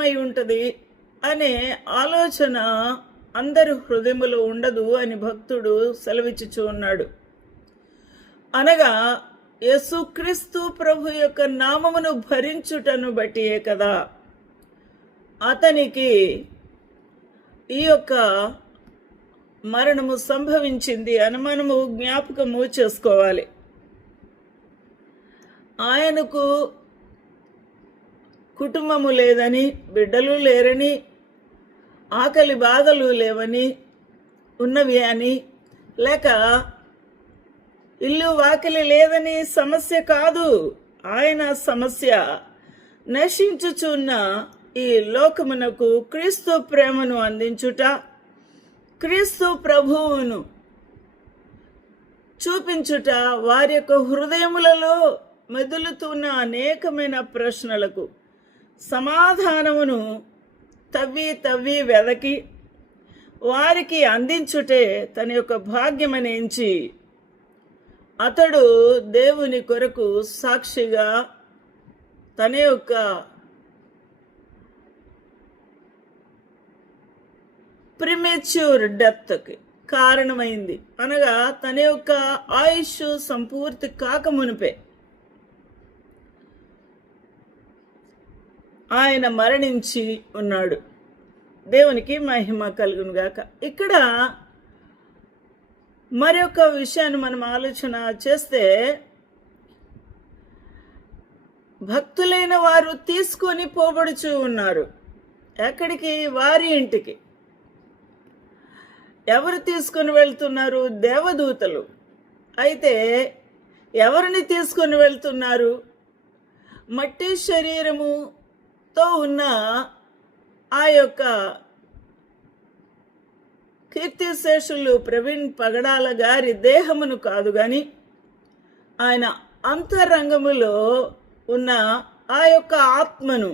ఏమై ఉంటుంది అనే ఆలోచన అందరి హృదయములో ఉండదు అని భక్తుడు సెలవిచ్చుచూ ఉన్నాడు. అనగా యేసుక్రీస్తు ప్రభు యొక్క నామమును భరించుటను బట్టియే కదా అతనికి ఈ యొక్క మరణము సంభవించింది అని మనము జ్ఞాపకము చేసుకోవాలి. ఆయనకు కుటుంబము లేదని, బిడ్డలు లేరని, ఆకలి బాధలు లేవని ఉన్నవి అని, లేక ఇల్లు వాకిలి లేదని సమస్య కాదు. ఆయన సమస్య నశించుచున్న ఈ లోకమునకు క్రీస్తు ప్రేమను అందించుట, క్రీస్తు ప్రభువును చూపించుట, వారి యొక్క హృదయములలో మెదులుతున్న అనేకమైన ప్రశ్నలకు సమాధానమును తవ్వి వెదకి వారికి అందించుటే తన యొక్క భాగ్యమని ఎంచి అతడు దేవుని కొరకు సాక్షిగా తన యొక్క ప్రిమెచ్యూర్ డెత్కి కారణమైంది. అనగా తన యొక్క ఆయుష్ సంపూర్తి కాకమునిపే ఆయన మరణించి ఉన్నాడు. దేవునికి మహిమ కలుగును గాక. ఇక్కడ మరొక విషయాన్ని మనం ఆలోచన చేస్తే, భక్తులైన వారు తీసుకొని పోబడుచూ ఉన్నారు. ఎక్కడికి? వారి ఇంటికి. ఎవరు తీసుకొని వెళ్తున్నారు? దేవదూతలు. అయితే ఎవరిని తీసుకొని వెళ్తున్నారు? మట్టి శరీరముతో ఉన్న ఆ యొక్క కీర్తిశేషులు ప్రవీణ్ పగడాల గారి దేహమును కాదు కానీ ఆయన అంతరంగములో ఉన్న ఆ యొక్క ఆత్మను,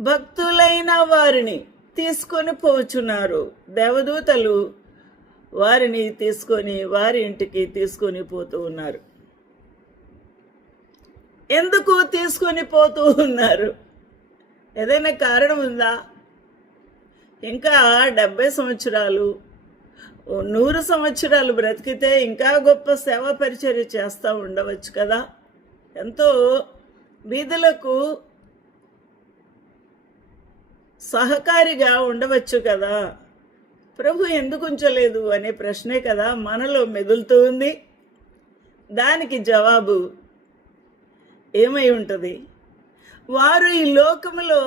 భక్తులైన వారిని తీసుకొని పోచున్నారు. దేవదూతలు వారిని తీసుకొని వారి ఇంటికి తీసుకొని పోతూ ఉన్నారు. ఎందుకు తీసుకొని పోతూ ఉన్నారు? ఏదైనా కారణం ఉందా? ఇంకా 70 సంవత్సరాలు 100 సంవత్సరాలు బ్రతికితే ఇంకా గొప్ప సేవా పరిచర్య చేస్తూ ఉండవచ్చు కదా. ఎంతో బీదలకు సహకారిగా ఉండవచ్చు కదా. ప్రభు ఎందుకు ఉంచలేదు అనే ప్రశ్నే కదా మనలో మెదులుతూ ఉంది. దానికి జవాబు ఏమై ఉంటుంది? వారు ఈ లోకములో